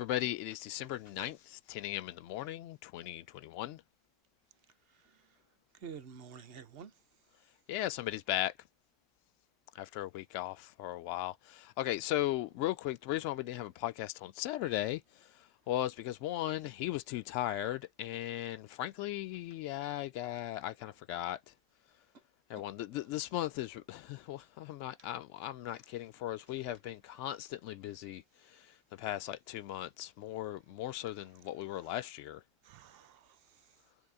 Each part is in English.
everybody. It is December 9th, 10 a.m. in the morning, 2021. Good morning, everyone. Yeah, somebody's back after a week off for a while. Okay, so real quick, the reason why we didn't have a podcast on Saturday was because one, he was too tired, and frankly, I kind of forgot. Everyone, this month is, I'm not kidding. For us, we have been constantly busy the past like 2 months, more so than what we were last year.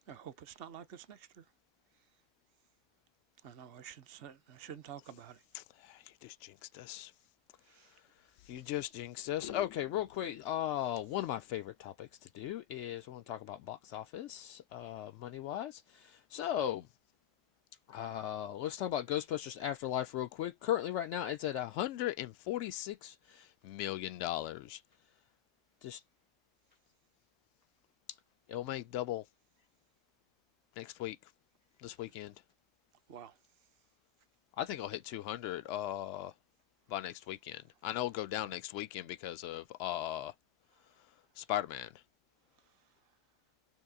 I hope it's not like this next year. I know I shouldn't talk about it. You just jinxed us. You just jinxed us. Okay, real quick. One of my favorite topics to do is I want to talk about box office, money wise. So, let's talk about Ghostbusters Afterlife real quick. Currently, right now, it's at $146 million. Just it'll make double next week, this weekend. Wow. I think I'll hit 200 by next weekend. I know it'll go down next weekend because of Spider-Man.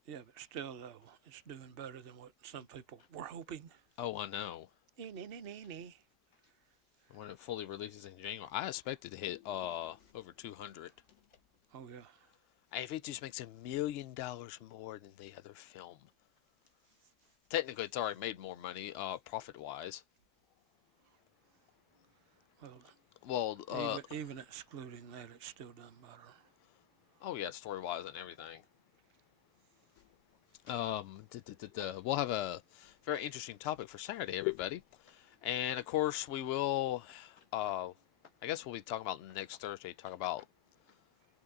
Yeah, but still, though, it's doing better than what some people were hoping. Oh, I know. When it fully releases in January, I expect it to hit over 200. Oh, yeah. If it just makes $1 million more than the other film. Technically, it's already made more money, profit-wise. Well, Well, even excluding that, it's still done better. oh yeah, story-wise and everything. We'll have a very interesting topic for Saturday, everybody. And of course, we will. I guess we'll be talking about next Thursday. Talk about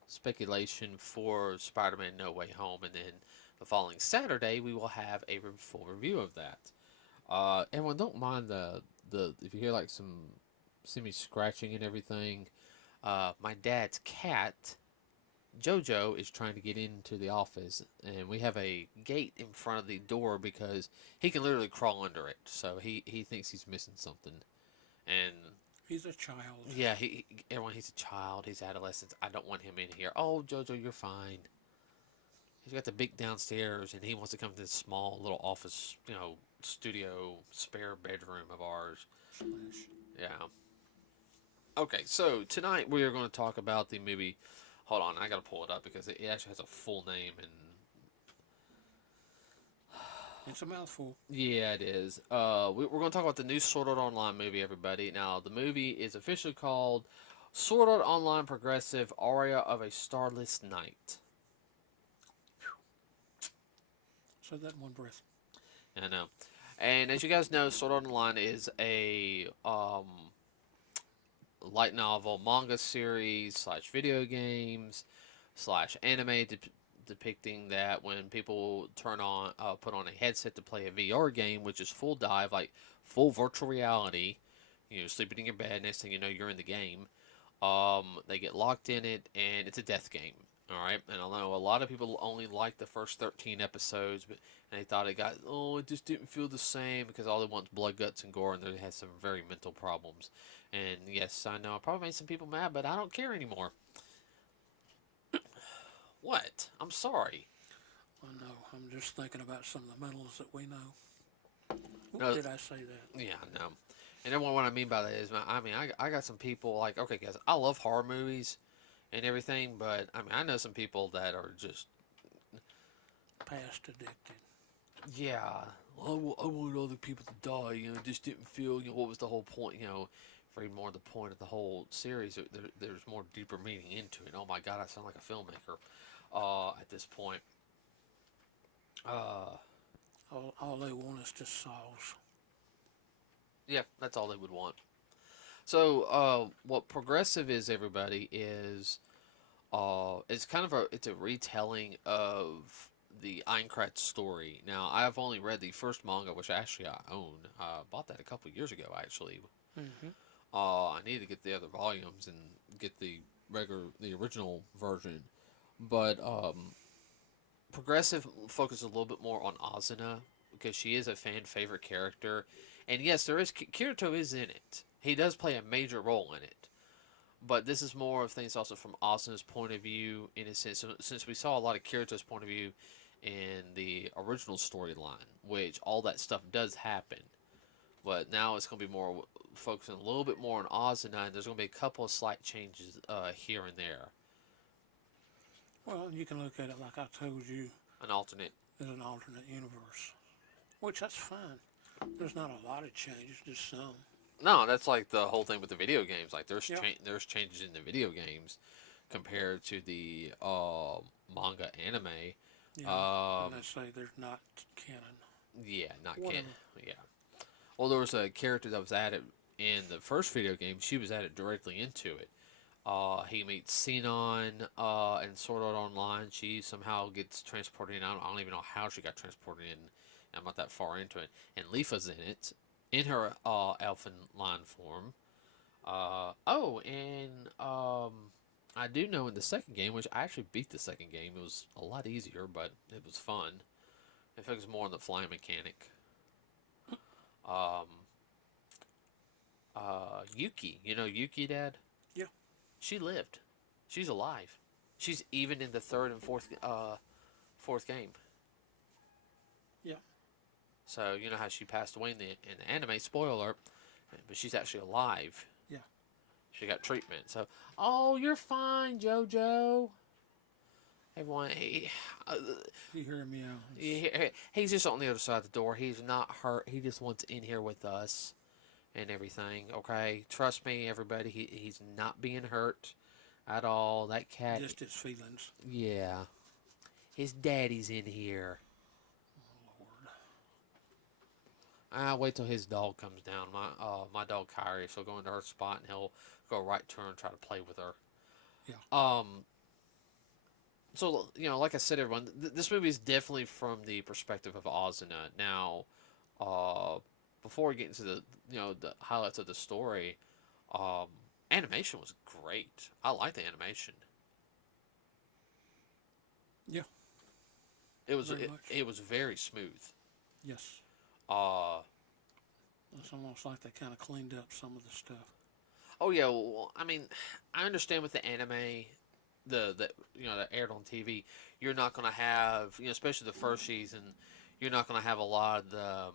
speculation for Spider-Man: No Way Home, and then the following Saturday we will have a full review of that. Everyone, don't mind the if you hear like some semi scratching and everything. My dad's cat Jojo is trying to get into the office, and we have a gate in front of the door because he can literally crawl under it. So he thinks he's missing something, and He's a child. yeah, everyone, he's a child, he's adolescent. I don't want him in here. Oh, Jojo, you're fine. He's got the big downstairs, and he wants to come to this small little office, studio spare bedroom of ours. Slash. Yeah. Okay, so tonight we are going to talk about the movie. Hold on, I gotta pull it up because it actually has a full name and It's a mouthful. yeah, it is. We're going to talk about the new Sword Art Online movie, everybody. Now, the movie is officially called Sword Art Online Progressive Aria of a Starless Night. Said that in one breath. I know. And as you guys know, Sword Art Online is a light novel manga series slash video games slash anime depicting that when people put on a headset to play a VR game, which is full dive, like full virtual reality, sleeping in your bed, next thing you know, you're in the game. They get locked in it, and it's a death game. All right, and I know a lot of people only liked the first 13 episodes, and they thought it just didn't feel the same because all they want is blood, guts, and gore, and they had some very mental problems. And yes, I know I probably made some people mad, but I don't care anymore. What? I'm sorry. I know. I'm just thinking about some of the metals that we know. No, Did I say that? yeah, no. And then what I mean by that is, I got some people like, okay, guys, I love horror movies and everything, but I know some people that are just, Past addicted. yeah, I want other people to die. Just didn't feel. What was the whole point? Read more of the point of the whole series. There's more deeper meaning into it. Oh my God, I sound like a filmmaker. At this point. All they want is just saws. Yeah, that's all they would want. So, what progressive is, everybody, is it's kind of it's a retelling of the Aincrad story. Now, I've only read the first manga, which actually I own. Bought that a couple years ago, actually. Mm-hmm. I need to get the other volumes and get the original version. But progressive focuses a little bit more on Asuna because she is a fan favorite character, and yes, there is Kirito is in it. He does play a major role in it. But this is more of things also from Austin's point of view, in a sense, since we saw a lot of Kirito's point of view in the original storyline, which all that stuff does happen. But now it's going to be more focusing a little bit more on Asuna, and there's going to be a couple of slight changes here and there. Well, you can look at it like I told you, An alternate. as an alternate universe, which that's fine. There's not a lot of changes, just some. No, that's like the whole thing with the video games. Like there's Yeah. there's changes in the video games compared to the manga anime. Yeah, and they say there's not canon. Yeah, not Whatever. canon. Yeah. Well, there was a character that was added in the first video game. She was added directly into it. He meets Xenon and Sword Art Online. She somehow gets transported in. I don't even know how she got transported in. I'm not that far into it. And Leafa's in it, in her elfin line form. I do know in the second game, which I actually beat the second game. It was a lot easier, but it was fun. It focused more on the flying mechanic. Yuki, you know Yuki, Dad? Yeah. She lived. She's alive. She's even in the third and fourth game. Yeah. So you know how she passed away in the anime. Spoiler alert, but she's actually alive. Yeah. She got treatment. So, oh, you're fine, JoJo. Everyone, You hear me out? he's just on the other side of the door. He's not hurt. He just wants in here with us and everything. Okay, trust me, everybody. He's not being hurt at all. That cat. Just his feelings. Yeah, his daddy's in here. Oh, Lord. I wait till his dog comes down. My dog Kyrie. She'll go into her spot and he'll go right to her and try to play with her. Yeah. So, you know, like I said, everyone, this movie is definitely from the perspective of Asuna. Now, before we get into the highlights of the story, animation was great. I like the animation. Yeah. It was Very much. it was very smooth. Yes. Uh, It's almost like they kind of cleaned up some of the stuff. oh yeah, well, I mean, I understand with the anime, that aired on TV, you're not gonna have, especially the first season, you're not gonna have a lot of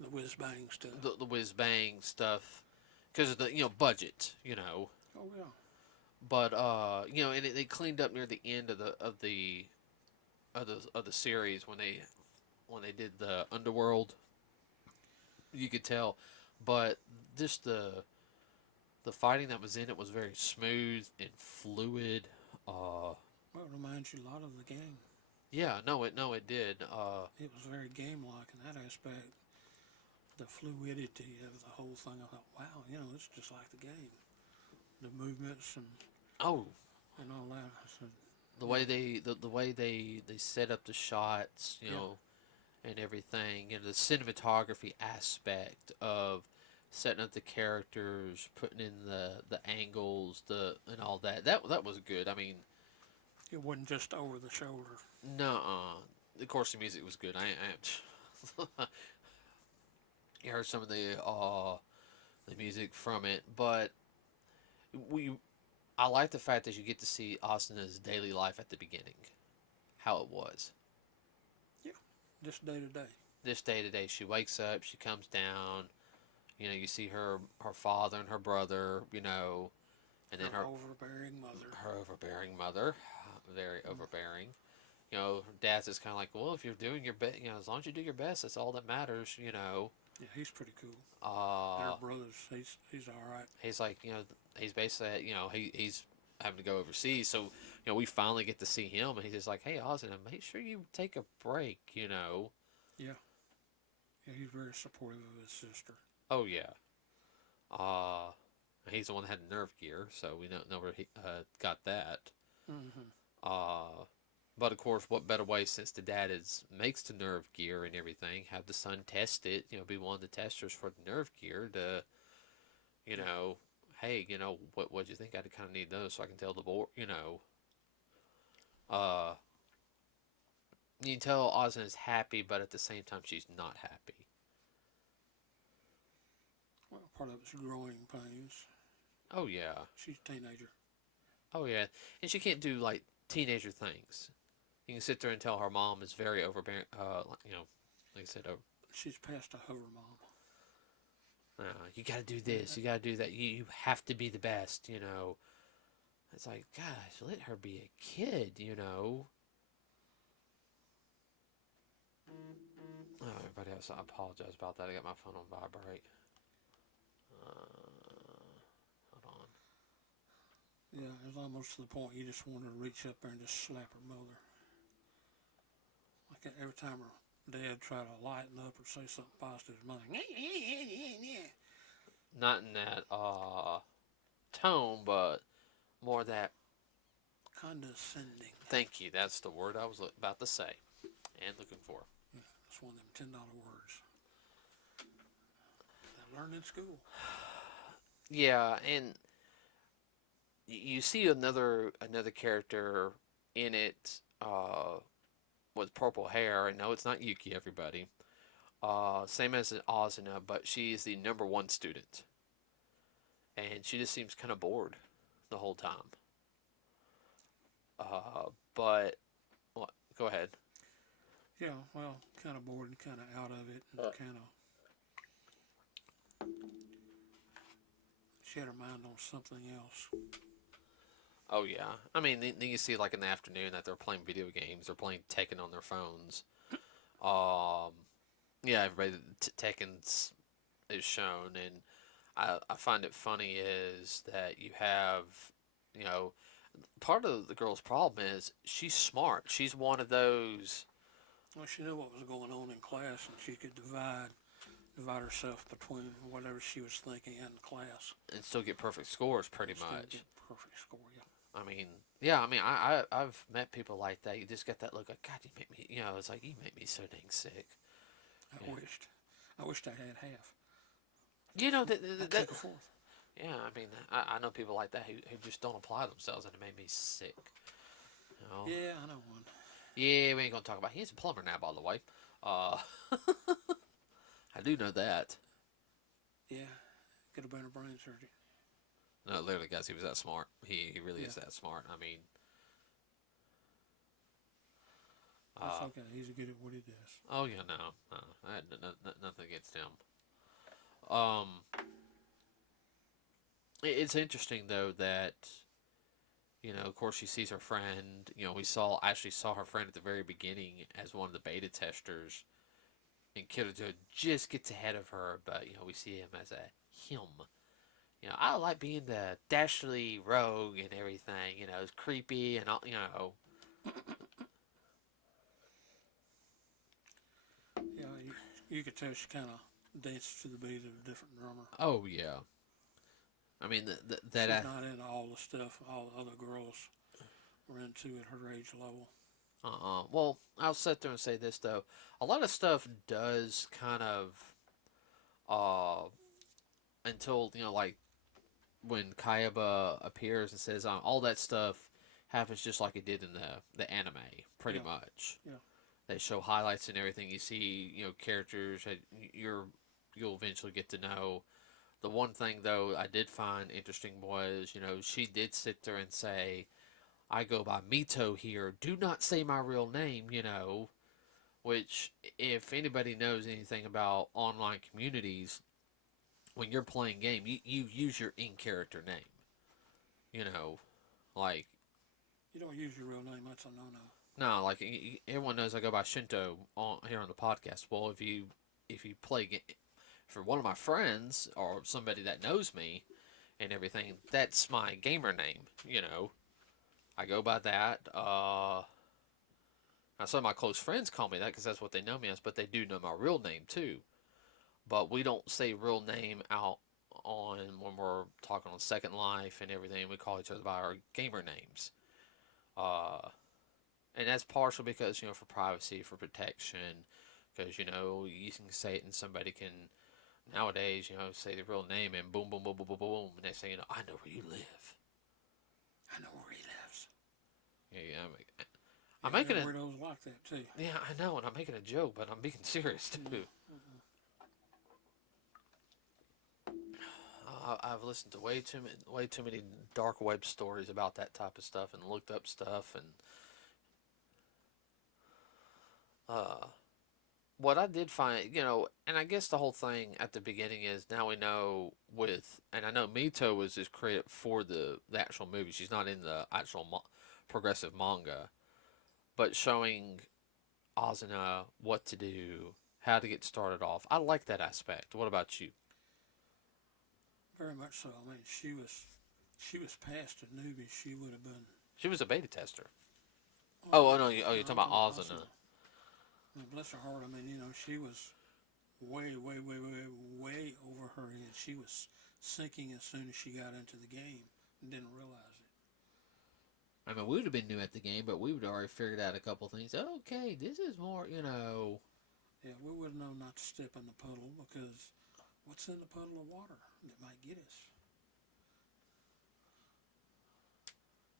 The whiz bang stuff. the whiz bang stuff because of the budget, Oh yeah. but and they cleaned up near the end of the series when they did the underworld, you could tell, but just the fighting that was in it was very smooth and fluid. Well, it reminds you a lot of the game. Yeah, no, it did. It was very game-like in that aspect. The fluidity of the whole thing. I thought, wow, it's just like the game. The movements and Oh, all that. I said, the way they set up the shots, and everything, the cinematography aspect of setting up the characters, putting in the angles, and all that. That was good. I mean, it wasn't just over the shoulder. no, of course the music was good. I you heard some of the music from it, but I like the fact that you get to see Asuna's daily life at the beginning, how it was. Yeah, just day to day. This day to day, she wakes up, she comes down. You see her father and her brother. And then her overbearing mother. Her overbearing mother, very overbearing. Her dad's just kind of like, well, if you're doing your best, as long as you do your best, that's all that matters. Yeah, he's pretty cool. And her brother's, he's all right. He's like, he's basically, he's having to go overseas, so we finally get to see him, and he's just like, hey, Austin, make sure you take a break. Yeah. Yeah, he's very supportive of his sister. Oh yeah. He's the one that had nerve gear, so we don't know where he got that. Mm-hmm. But of course, what better way, since the dad makes the nerve gear and everything, have the son test it, be one of the testers for the nerve gear to, hey, what do you think? I kind of need those so I can tell the board, you can tell Ozan is happy, but at the same time, she's not happy. Well, part of it's growing pains. Oh yeah. She's a teenager. Oh yeah. And she can't do like teenager things. You can sit there and tell her mom is very overbearing. Like I said, She's past a hover mom. you got to do this, you got to do that. You have to be the best. It's like, gosh, let her be a kid. Oh, everybody else, I apologize about that. I got my phone on vibrate. Hold on. Yeah, it's almost to the point you just want to reach up there and just slap her mother. Like every time her dad tried to lighten up or say something positive, mother, Not in that tone, but more that. condescending. Thank you. That's the word I was about to say and looking for. Yeah, that's one of them $10 words that I learned in school. Yeah, and you see another character in it with purple hair. And no, it's not Yuki. Everybody, same as Azuna, but she is the number one student, and she just seems kind of bored the whole time. But what? Go ahead. Yeah, well, kind of bored and kind of out of it, and kind of she had her mind on something else. Oh yeah, I mean, then you see like in the afternoon that they're playing video games, they're playing Tekken on their phones. Um, yeah, everybody Tekken's is shown, and I find it funny is that you have, you know, part of the girl's problem is she's smart. She's one of those. Well, she knew what was going on in class, and she could divide herself between whatever she was thinking and the class. And still get perfect scores pretty Still much. get perfect score. Yeah. I mean, yeah, I mean, I've met people like that. You just get that look like, God, you make me, it's like, you make me so dang sick. I Yeah. wished I had half. I That took a fourth. yeah, I mean, I know people like that who just don't apply themselves, and it made me sick. You know? Yeah, I know one. Yeah, we ain't gonna talk about. He's a plumber now, by the way. Uh, I do know that. Yeah, could have been a brain surgeon. No, literally, guys, he was that smart. He really Yeah, is that smart. I mean, that's uh, okay. He's good at what he does. oh yeah, no, I had nothing against him. Um, it's interesting though that of course, she sees her friend. We actually saw her friend at the very beginning as one of the beta testers, and Kirito just gets ahead of her, but we see him as a him. I like being the dastardly rogue and everything. It's creepy and all. Yeah, you could tell she kind of dances to the beat of a different drummer. Oh yeah. I mean that. She's not into all the stuff all the other girls were into at her age level. Well, I'll sit there and say this though. A lot of stuff does kind of uh until like when Kayaba appears and says all that stuff happens just like it did in the anime, pretty Yeah, much. yeah. They show highlights and everything. You see, characters that you'll eventually get to know. The one thing though I did find interesting was, she did sit there and say, "I go by Mito here. Do not say my real name." Which if anybody knows anything about online communities, when you're playing game, you use your in character name. You know, like You don't use your real name. That's a no-no. no, like everyone knows I go by Shinto here on the podcast. Well, if you play for one of my friends or somebody that knows me and everything, that's my gamer name. I go by that. Now some of my close friends call me that because that's what they know me as, but they do know my real name too. But we don't say real name out on when we're talking on Second Life and everything. We call each other by our gamer names. Uh, and that's partial because for privacy, for protection, because you can say it and somebody can nowadays say the real name and boom boom boom boom boom boom, and next thing you know, I know where you live. I know where he lives. Yeah, I'm making it. Weirdos like that too. Yeah, I know, and I'm making a joke, but I'm being serious too. I've listened to way too many dark web stories about that type of stuff and looked up stuff and uh, what I did find, and I guess the whole thing at the beginning is now we know and I know Mito was just created for the actual movie. She's not in the actual progressive manga, but showing Asuna what to do, how to get started off. I like that aspect. What about you? Very much so. I mean, she was past a newbie. She would have been. She was a beta tester. Oh Oh, no, no, you're no, talking I'm talking about about Asuna. Asuna. I mean, bless her heart. I mean, she was way, way, way, way, way over her head. She was sinking as soon as she got into the game and didn't realize it. I mean, we would have been new at the game, but we would have already figured out a couple things. Okay, this is more. Yeah, we would have known not to step in the puddle because what's in the puddle of water that might get us?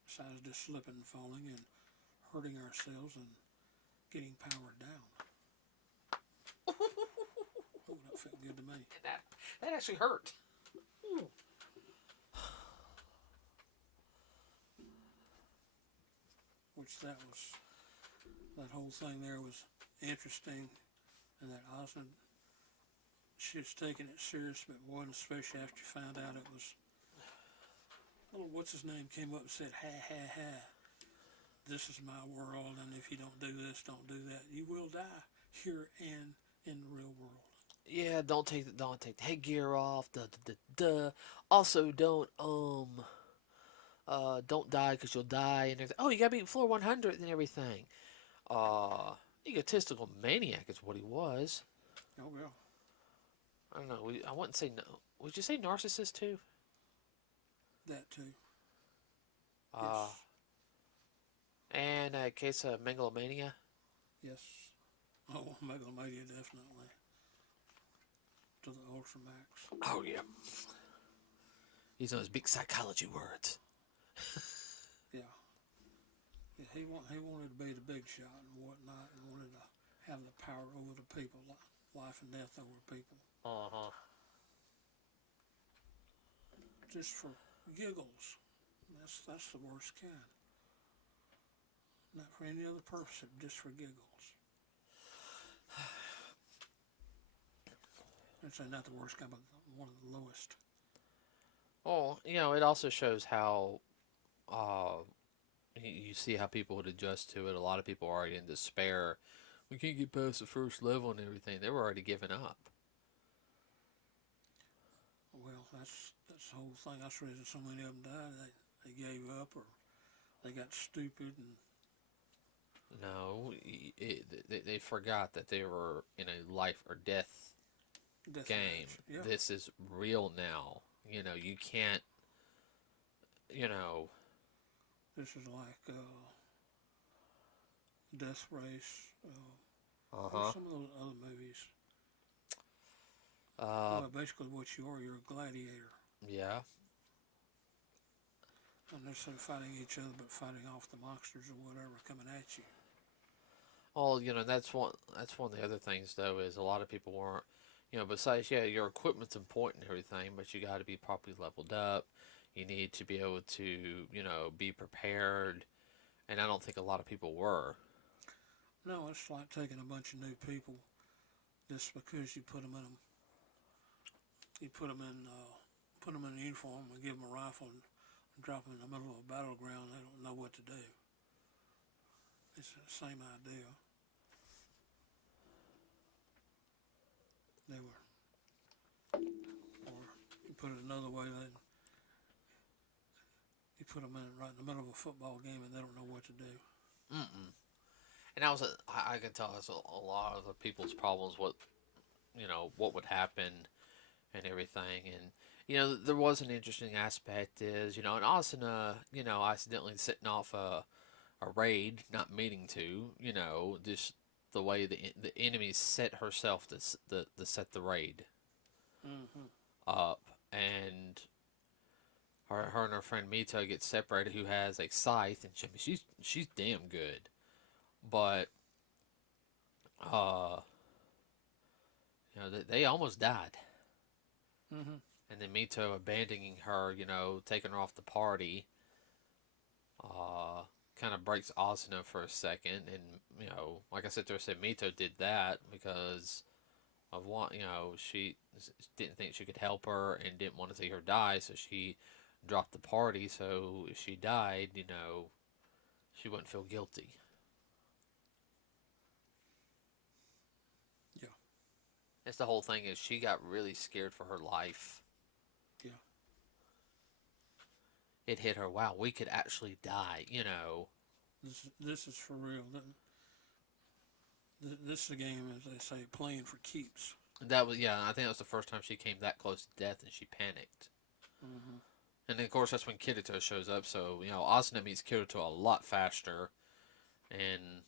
Besides just slipping and falling and hurting ourselves and getting powered down. Oh, that felt good to me. That actually hurt. Which that whole thing there was interesting, and that Osmond, she was taking it serious, but wasn't, especially after you found out it was little what's his name came up and said, "Ha ha ha, this is my world, and if you don't do this, don't do that, you will die here and in the real world." Yeah, don't take the headgear off. Duh, duh, duh, duh. Also, don't die because you'll die and everything. Oh, you gotta be floor 100 and everything. Uh, Egotistical maniac is what he was. Oh yeah, I don't know. I wouldn't say no. Would you say narcissist too? that too. Uh, Yes, and a case of megalomania. yes. Oh, megalomania definitely to the ultra max. Oh yeah. He's on his big psychology words. Yeah, yeah. He wanted to be the big shot and whatnot, and wanted to have the power over the people, life and death over people, Uh huh. just for giggles. That's the worst kind. Not for any other purpose, just for giggles. I'd say not the worst kind, but one of the lowest. Well, it also shows how you see how people would adjust to it. A lot of people are already in despair. We can't get past the first level and everything. They were already giving up. Well, that's the whole thing. That's the reason so many of them died. They gave up or they got stupid and No, they forgot that they were in a life or death death game. match. Yeah, This is real now. You can't. You know. this is like Death Race. Uh What are huh. some of those other movies? Uh, Well, basically, what you're a gladiator. yeah. Not necessarily fighting each other, but fighting off the monsters or whatever coming at you. Well, that's one. That's one of the other things though is a lot of people weren't. Besides, yeah, your equipment's important and everything, but you got to be properly leveled up. You need to be able to, be prepared. And I don't think a lot of people were. No, it's like taking a bunch of new people just because you put them in you put them in a uniform and give them a rifle and drop them in the middle of a battleground. They don't know what to do. It's the same idea. They were, or you put it another way, then you put them in right in the middle of a football game and they don't know what to do. Mm-mm. And I can tell that's a lot of the people's problems. What would happen and everything. And there was an interesting aspect is in Asuna, accidentally setting off a raid, not meaning to, just the way the enemy set herself to set the raid Mm-hmm. up, and her and her friend Mito get separated, who has a scythe, and she's damn good, but they almost died, Mm-hmm. and then Mito abandoning her, taking her off the party, uh, kind of breaks Asuna for a second, and like I said, Mito did that because of what she didn't think she could help her and didn't want to see her die, so she dropped the party. So if she died, she wouldn't feel guilty. Yeah. That's the whole thing is she got really scared for her life. Yeah. It hit her. Wow, we could actually die. This is for real. This is a game, as they say, playing for keeps. That was I think that was the first time she came that close to death, and she panicked. Mm-hmm. And then, of course, that's when Kirito shows up. So Asuna meets Kirito a lot faster, and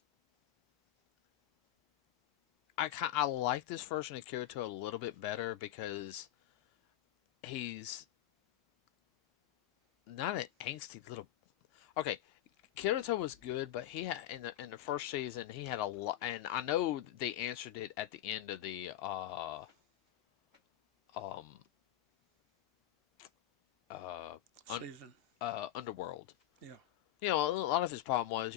I like this version of Kirito a little bit better because he's not an angsty little. Okay, Kirito was good, but he had in the first season he had a lot, and I know they answered it at the end of the um Season. Underworld. Yeah. A lot of his problem was,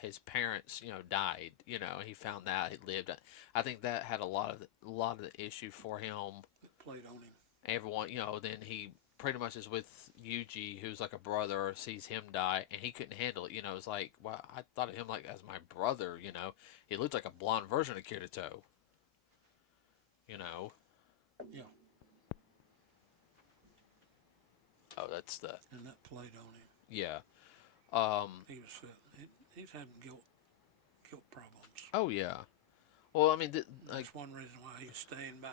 his parents, died. He found out he lived. I think that had a lot of the issue for him. It played on him. Everyone, then he pretty much is with Yuji, who's like a brother, sees him die, and he couldn't handle it. It's like, well, I thought of him like as my brother. He looked like a blonde version of Kirito. Yeah. Oh, that's the. And that played on him. Yeah. He was he's having guilt problems. Oh yeah. Well, I mean, That's one reason why he was staying by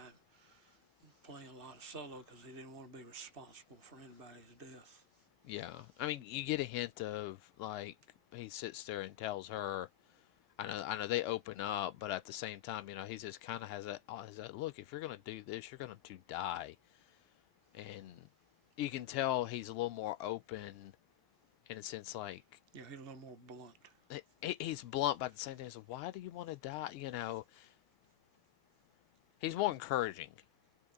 playing a lot of solo, because he didn't want to be responsible for anybody's death. Yeah, I mean, you get a hint of like he sits there and tells her. I know they open up, but at the same time, he just kind of has that look. If you're gonna do this, you're gonna die, and you can tell he's a little more open, in a sense, like Yeah, he's a little more blunt. He's blunt, but at the same time, so why do you want to die? He's more encouraging.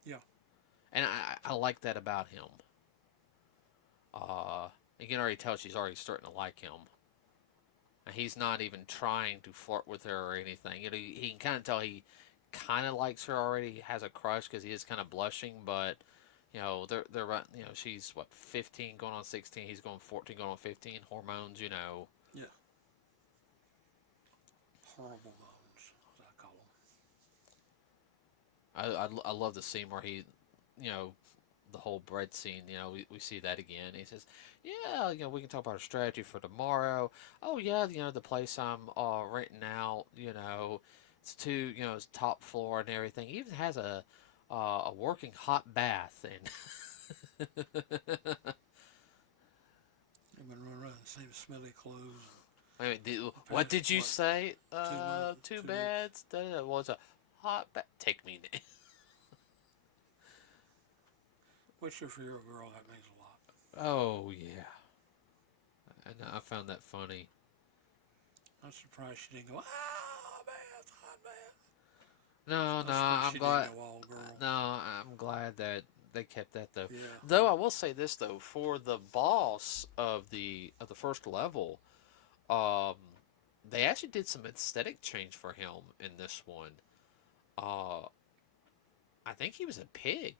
Yeah, and I like that about him. You can already tell she's already starting to like him. And he's not even trying to flirt with her or anything. He can kind of tell he kind of likes her already. He has a crush because he is kind of blushing, but they're right. She's what 15 going on 16. He's going 14 going on 15. Hormones. Yeah. Horrible moans, as I call them. I love the scene where he, the whole bread scene. We see that again. He says, "Yeah, we can talk about our strategy for tomorrow. Oh yeah, the place I'm renting out. It's it's top floor and everything. It even has a working hot bath and." I've been running around in the same smelly clothes. What did you say? Two two beds. That was a hot bath. Take me there. Which, if you're a girl, that means a lot. Oh yeah, and I found that funny. I'm surprised she didn't go, hot bath. No, I'm glad. No, I'm glad that they kept that though. Yeah. Though I will say this though, for the boss of the first level, they actually did some aesthetic change for him in this one. I think he was a pig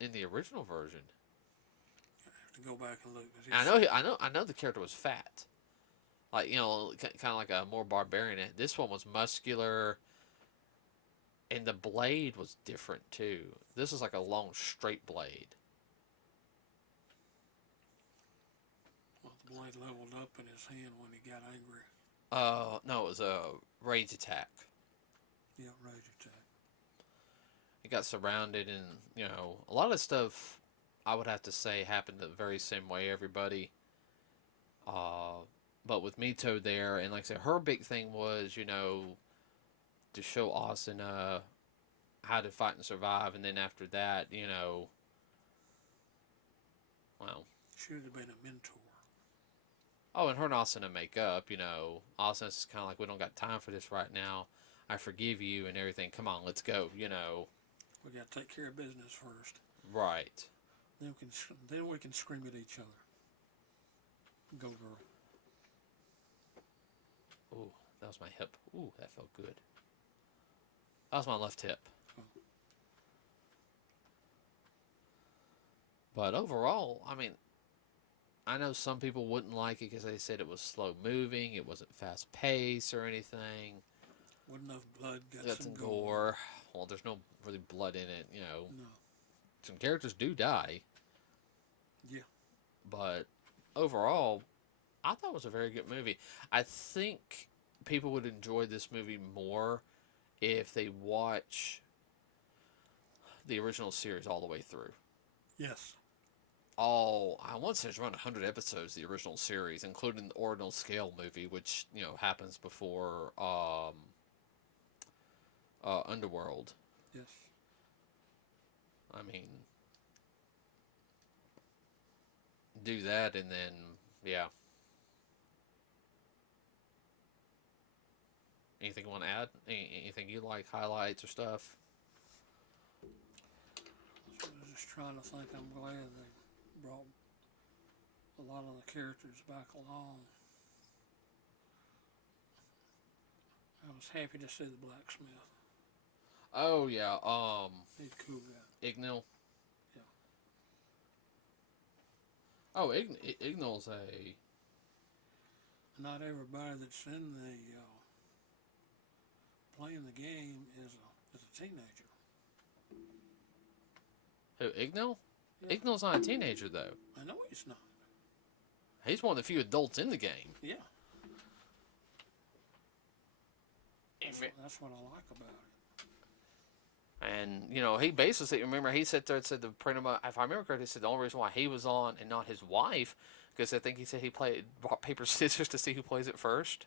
in the original version. I have to go back and look. I know the character was fat. Like, kind of like a more barbarian. This one was muscular, and the blade was different too. This is like a long, straight blade. Well, the blade leveled up in his hand when he got angry. No, it was a rage attack. Yeah, rage attack. He got surrounded, and a lot of stuff. I would have to say happened the very same way. Everybody. But with Mito there, and like I said, her big thing was, to show Asuna how to fight and survive, and then after that, well. She would have been a mentor. Oh, and her and Asuna make up, Asuna's just kind of like, we don't got time for this right now. I forgive you and everything. Come on, let's go, Well, We got to take care of business first. Right. Then we can scream at each other. Go girl. Ooh, that was my hip. Ooh, that felt good. That was my left hip. Oh. But overall, I mean, I know some people wouldn't like it because they said it was slow moving, it wasn't fast paced or anything. Wasn't enough blood, got Got some some gore. gore. Well, there's no really blood in it, you know. No. Some characters do die. Yeah. But overall, I thought it was a very good movie. I think people would enjoy this movie more if they watch the original series all the way through. Yes. I want to say it's around 100 episodes, the original series, including the Ordinal Scale movie, which, you know, happens before Underworld. Yes. I mean, do that and then, yeah. Anything you want to add? Anything you like, highlights or stuff? I was just trying to think. I'm glad they brought a lot of the characters back along. I was happy to see the blacksmith. Oh yeah, He's a cool guy. Ignil. Yeah. Oh, Ignil's a. Not everybody that's in the playing the game is a teenager. Who, Ignil? Yeah. Ignil's not a teenager though. I know he's not. He's one of the few adults in the game. Yeah. That's what I like about it. And, you know, he basically, remember, he sat there and said, if I remember correctly, he said the only reason why he was on and not his wife, because I think he said he played rock, paper, scissors to see who plays it first.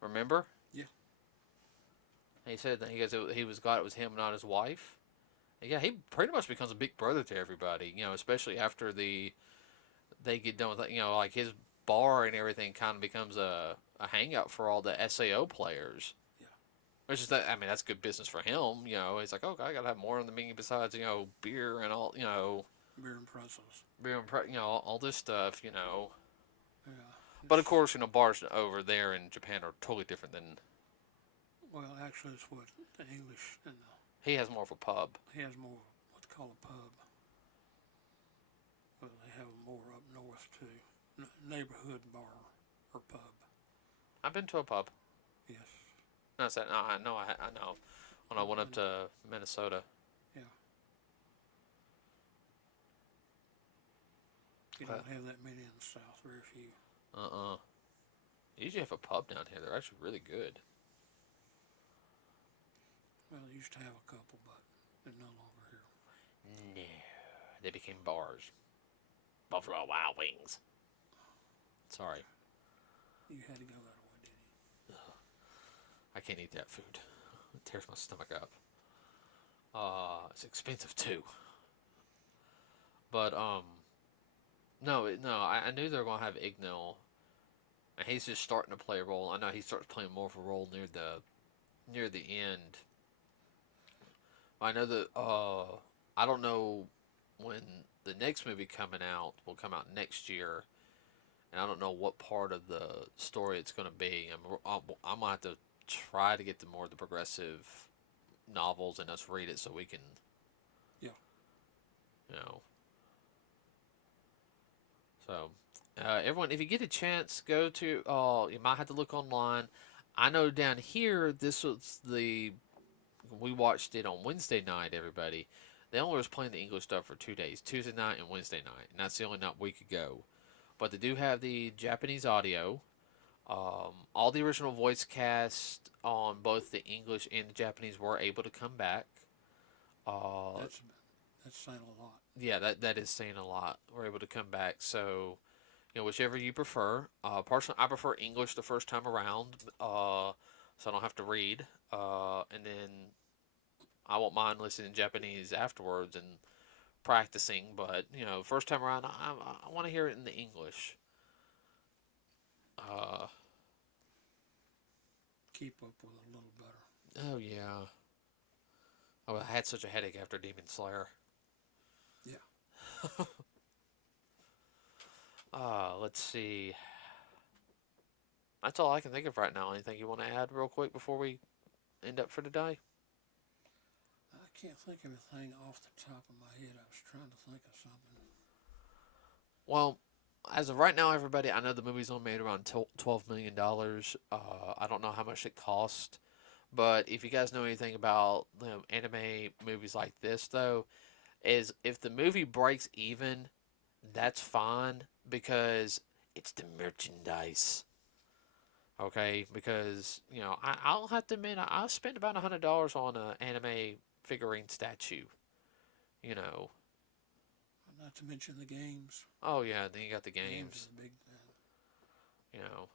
Remember? Yeah. He said that he was glad it was him, not his wife. And yeah, he pretty much becomes a big brother to everybody, you know, especially after they get done with, you know, like his bar and everything kind of becomes a hangout for all the SAO players. Yeah. Which is that, I mean, that's good business for him. You know, he's like, okay, I gotta have more on the menu besides, you know, beer and all, you know, Beer and pretzels. you know, all this stuff, you know. Yeah. But of course, you know, bars over there in Japan are totally different than. Well, actually, it's what the English and He has more of a pub. he has more what they call a pub. Well, they have more up north too. Neighborhood bar or pub. I've been to a pub. Yes. No, I know. I know. When I went up to Minnesota. Yeah. You don't have that many in the South. Very few. You usually have a pub down here. They're actually really good. Well, they used to have a couple, but they're no longer here. No, they became bars. Buffalo Wild Wings. Sorry. You had to go that way, didn't you? I can't eat that food. It tears my stomach up. It's expensive too. But no, I knew they were gonna have Ignil, and he's just starting to play a role. I know he starts playing more of a role near the end. I know that I don't know when the next movie coming out will come out next year, and I don't know what part of the story it's going to be. I'm gonna have to try to get to more of the progressive novels and us read it so we can, Yeah. you know. So, everyone, if you get a chance, go to. You might have to look online. I know down here, we watched it on Wednesday night. Everybody, they only was playing the English stuff for 2 days, Tuesday night and Wednesday night, and that's the only night we could go. But they do have the Japanese audio. All the original voice cast on both the English and the Japanese were able to come back. That's saying a lot. Yeah, that is saying a lot. We're able to come back, so you know, whichever you prefer. Personally, I prefer English the first time around, so I don't have to read. And then I won't mind listening Japanese afterwards and practicing. But you know, first time around, I want to hear it in the English. Keep up with it a little better. Oh yeah. Oh, I had such a headache after Demon Slayer. Yeah. Let's see. That's all I can think of right now. Anything you want to add real quick before we end up for today? I can't think of anything off the top of my head. I was trying to think of something. Well, as of right now, everybody, I know the movie's only made around $12 million. I don't know how much it cost, but if you guys know anything about anime movies like this, though, is if the movie breaks even, that's fine because it's the merchandise. Okay, because I'll have to admit I spent about $100 on an anime figurine statue. You know, Not to mention the games. oh yeah, then you got the Games games. are a big thing. You know,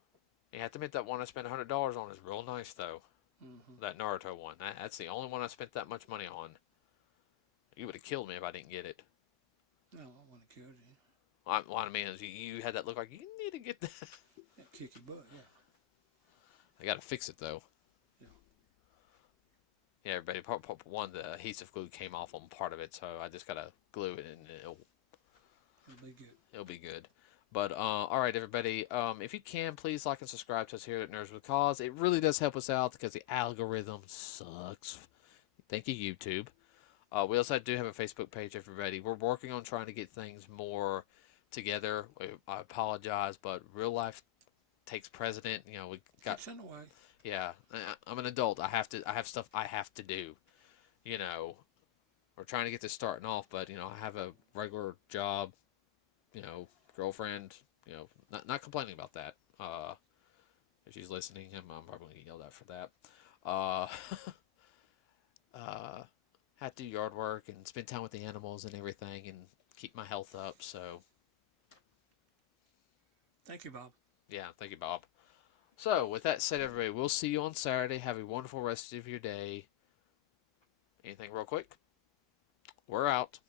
you have to admit that one I spent $100 on is real nice though. Mm-hmm. That Naruto one. That's the only one I spent that much money on. You would have killed me if I didn't get it. No, I want to kill you. What I mean is you had that look like you need to get that. Yeah, kick your butt. Yeah. I gotta fix it though. Yeah. Yeah, everybody. Part one, the adhesive glue came off on part of it, so I just gotta glue it and It'll be good. it'll be good. But all right, everybody. If you can, please like and subscribe to us here at Nerds with Cause. It really does help us out because the algorithm sucks. Thank you, YouTube. We also do have a Facebook page, everybody. We're working on trying to get things more together. I apologize, but real life takes precedent. We got It's in a way. yeah. I'm an adult. I have stuff I have to do. You know, we're trying to get this starting off, but I have a regular job. Girlfriend. Not complaining about that. If she's listening, I'm probably gonna get yelled at for that. Uh, have to do yard work and spend time with the animals and everything, and keep my health up. So Thank you, Bob. yeah, thank you, Bob. So with that said, everybody, we'll see you on Saturday. Have a wonderful rest of your day. Anything real quick? We're out.